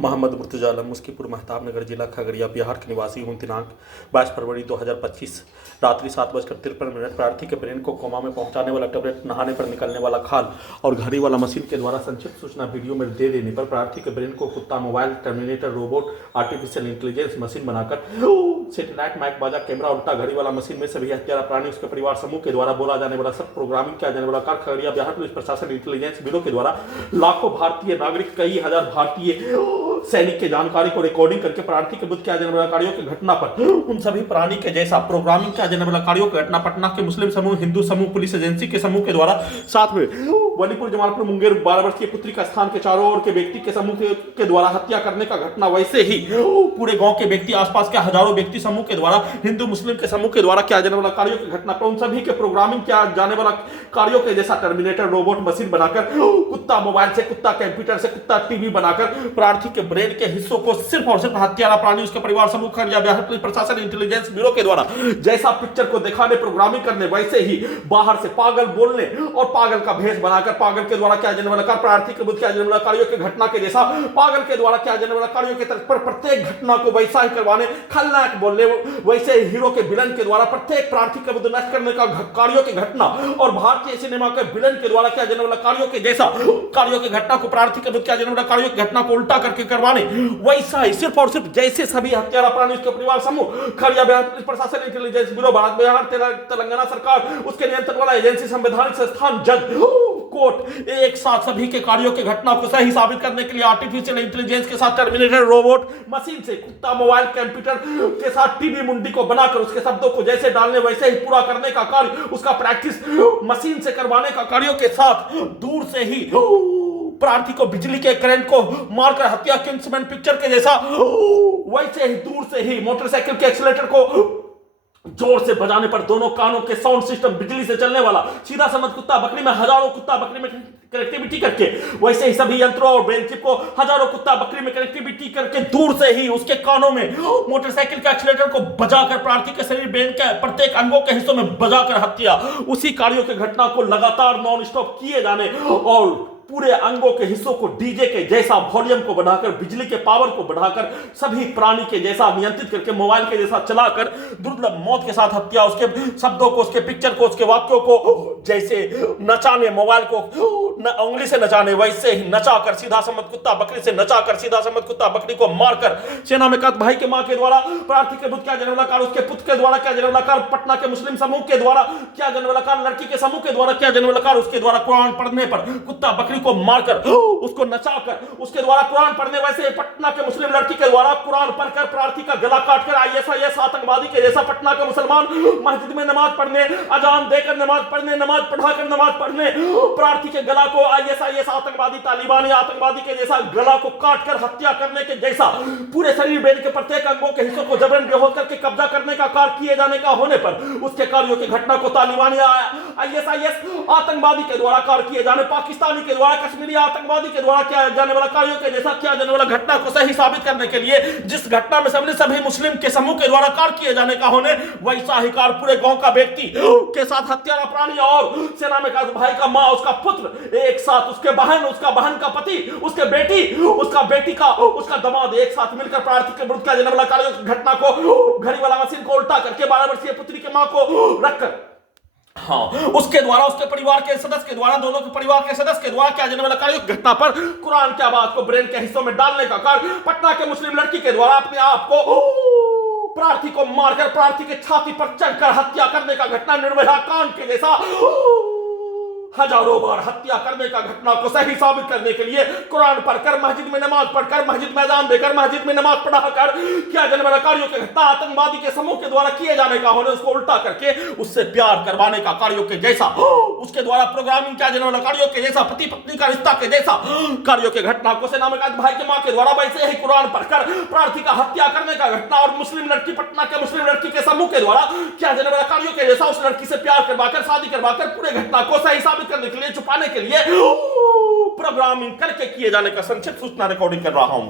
मोहम्मद मुर्तजा आलम मुस्कीपुर महताब नगर जिला खगड़िया बिहार के निवासी हूँ। दिनांक 22 फरवरी 2025 रात्रि 7:53 प्रार्थी के ब्रेन को कोमा में पहुंचाने वाला टैबलेट, नहाने पर निकलने वाला खाल और घड़ी वाला मशीन के द्वारा संक्षिप्त सूचना वीडियो में दे देने पर प्रार्थी के ब्रेन को कुत्ता, mobile, terminator, robot, artificial intelligence machine बनाकर सेटेलाइट, माइक, बाजा, कैमरा, उल्टा घड़ी वाला मशीन में सभी हत्यारा प्राणी उसके परिवार समूह के द्वारा बोला जाने वाला सब प्रोग्रामिंग किया जाने वाला कार खगड़िया बिहार पुलिस प्रशासन इंटेलिजेंस ब्यूरो के द्वारा लाखों भारतीय नागरिक, कई हजार भारतीय सैनिक की जानकारी को रिकॉर्डिंग करके प्रार्थी के बुद्ध किया जाने वाला कार्यों की घटना पर उन सभी प्राणी के जैसा प्रोग्रामिंग किया जाने वाला कार्यों की घटना पटना के मुस्लिम समूह, हिंदू समूह, पुलिस एजेंसी के समूह के द्वारा साथ में वलीपुर, जमालपुर, मुंगेर 12 वर्षीय पुत्री का स्थान के चारों ओर के व्यक्ति के समूह के द्वारा हत्या करने का घटना, वैसे ही पूरे गांव के व्यक्ति, आसपास के हजारों व्यक्ति समूह के द्वारा हिंदू मुस्लिम के समूह के द्वारा किया जाने वाला कार्यों की घटना पर उन सभी के प्रोग्रामिंग किया जाने वाला कार्यों के जैसा टर्मिनेटर, रोबोट, मशीन बनाकर कुत्ता मोबाइल से, कुत्ता कंप्यूटर से, कुत्ता टीवी बनाकर प्रार्थी के ब्रेन के हिस्सों को सिर्फ और सिर्फ हत्यारा प्राणी उसके परिवार समूह खगड़िया बिहार पुलिस प्रशासन इंटेलिजेंस ब्यूरो के द्वारा जैसा पिक्चर को दिखाने, प्रोग्रामिंग करने, वैसे ही बाहर से पागल बोलने और पागल का भेष बनाकर पागल के द्वारा किया जाने वाला कार्य, प्रार्थी के बुद्ध किया जाने वाला कार्यों की घटना के जैसा पागल के द्वारा किया जाने वाला कार्यों के तरफ पर प्रत्येक घटना को वैसा ही करवाने, खलनायक बोलने, वैसे ही हीरो के विलन के द्वारा प्रत्येक प्रार्थी के बुद्ध नष्ट करने का कार्यों की घटना और भारतीय सिनेमा के विलन के द्वारा किया जाने वाला कार्यों के जैसा कार्यों की घटना को प्रार्थी के बुद्ध किया जाने वाला कार्यों की घटना को उल्टा करके करवाने, वैसा ही सिर्फ और सिर्फ जैसे सभी हत्यारा प्राणी उसके परिवार समूह खगड़िया बिहार पुलिस प्रशासन इंटेलिजेंस ब्यूरो, भारत बिहार तेलंगाना सरकार उसके नियंत्रण वाला एजेंसी, संवैधानिक संस्थान, जज, कोर्ट एक साथ सभी के कार्यों की घटना को सही साबित करने के लिए आर्टिफिशियल इंटेलिजेंस के साथ टर्मिनेटर, रोबोट, मशीन से, कुत्ता, मोबाइल, कंप्यूटर के साथ टीवी मुंडी को बनाकर उसके शब्दों को जैसे डालने वैसे ही पूरा करने का कार्य, उसका प्रैक्टिस मशीन से करवाने का कार्यों के साथ दूर से ही प्रार्थी को बिजली के करंट को मारकर हत्या किंग्समैन पिक्चर के जैसा वैसे ही दूर से ही मोटरसाइकिल के एक्सीलरेटर को जोर से बजाने पर दोनों कानों के साउंड सिस्टम बिजली से चलने वाला, सीधा समझ कुत्ता बकरी में हजारों कुत्ता बकरी में कनेक्टिविटी करके, वैसे ही सभी यंत्रों और ब्रेन चिप को हजारों कुत्ता बकरी में कनेक्टिविटी करके दूर से ही उसके कानों में मोटरसाइकिल के एक्सीलरेटर को बजाकर प्रार्थी के शरीर, ब्रेन के प्रत्येक अंगों के हिस्सों में बजाकर हत्या, उसी कार्यों की घटना को लगातार नॉन स्टॉप किए जाने और पूरे अंगों के हिस्सों को डीजे के जैसा वॉल्यूम को बढ़ाकर, बिजली के पावर को बढ़ाकर, सभी प्राणी के जैसा नियंत्रित करके, मोबाइल के जैसा चलाकर दुर्लभ मौत के साथ हत्या, उसके शब्दों को, उसके पिक्चर को, उसके वाक्यों को जैसे नचाने, मोबाइल को उंगली से नचाने, वैसे ही नचाकर सीधा समझ कुत्ता बकरी से नचाकर सीधा समझ कुत्ता बकरी को मारकर सेना में कद भाई के मां के द्वारा प्रार्थी के बुद्ध किया जाने वाला कार्य, उसके पुत्र के द्वारा किया जाने वाला कार्य, पटना के मुस्लिम समूह के द्वारा किया जाने वाला कार्य, लड़की के समूह के द्वारा किया जाने वाला कार्य, उसके द्वारा कुरान पढ़ने पर कुत्ता बकरी को मारकर उसको नचाकर उसके द्वारा कुरान पढ़ने, वैसे पटना के मुस्लिम लड़की के द्वारा कुरान पढ़कर प्रार्थी का गला काटकर आईएसआईएस आतंकवादी के जैसा पटना के मुसलमान मस्जिद में नमाज पढ़ने, अजान देकर नमाज पढ़ने, नमाज पढ़ाकर नमाज पढ़ने, प्रार्थी के गला को आईएसआईएस आतंकवादी, तालिबानी आतंकवादी के जैसा गला को काटकर हत्या करने के जैसा पूरे शरीर, ब्रेन के प्रत्येक अंगों के हिस्सों को जबरन बेहोश करके कब्जा करने का कार्य किए जाने का होने पर उसके कार्यों की घटना को तालिबानी, आईएसआईएस आतंकवादी के द्वारा कार्य किए जाने, पाकिस्तानी के द्वारा, कश्मीरी आतंकवादी के द्वारा किया जाने वाला कार्यों के जैसा किया जाने वाला घटना को सही साबित करने के लिए जिस घटना में सभी मुस्लिम के समूह के द्वारा कार्य किए जाने का होने, वैसा ही कार्य पूरे गांव का व्यक्ति के साथ हत्यारा प्राणी और सेना में का भाई का मां, उसका पुत्र एक साथ, उसके बहन, उसका बहन का पति, उसके बेटी, उसका बेटी का, उसका दामाद एक साथ मिलकर प्रार्थी के विरुद्ध किया जाने वाला कार्य घटना को घड़ी वाला मशीन को उल्टा करके 12 वर्षीय पुत्री के मां को रखकर, हाँ, उसके द्वारा, उसके परिवार के सदस्य के द्वारा, दोनों के परिवार के सदस्य के द्वारा किया जाने वाला कार्य घटना पर कुरान की आवाज को ब्रेन के हिस्सों में डालने का कार्य, पटना के मुस्लिम लड़की के द्वारा अपने आप को प्रार्थी को मारकर प्रार्थी के छाती पर चढ़कर हत्या करने का घटना, निर्भया कांड के जैसा हजारों बार हत्या करने का घटना को सही साबित करने के लिए कुरान पढ़कर, मस्जिद में नमाज पढ़कर, मस्जिद में अजान देकर, मस्जिद में नमाज पढ़ाकर किया जाने वाला कार्यों के घटना आतंकवादी के समूह के द्वारा किए जाने का होने, उसको उल्टा करके उससे प्यार करवाने का कार्यों के जैसा, उसके द्वारा प्रोग्रामिंग किया जाने वाला कार्यों के जैसा, पति पत्नी का रिश्ता के जैसा कार्यों के घटना को सेना में भाई के मां के द्वारा वैसे ही कुरान पढ़कर प्रार्थी का हत्या करने का घटना और मुस्लिम लड़की, पटना के मुस्लिम लड़की के समूह के द्वारा किया जाने वाला कार्यों के जैसा उस लड़की से प्यार करवाकर, शादी करवाकर पूरे घटना को सही साबित करने के लिए, छुपाने के लिए प्रोग्रामिंग करके किए जाने का संक्षिप्त सूचना रिकॉर्डिंग कर रहा हूं।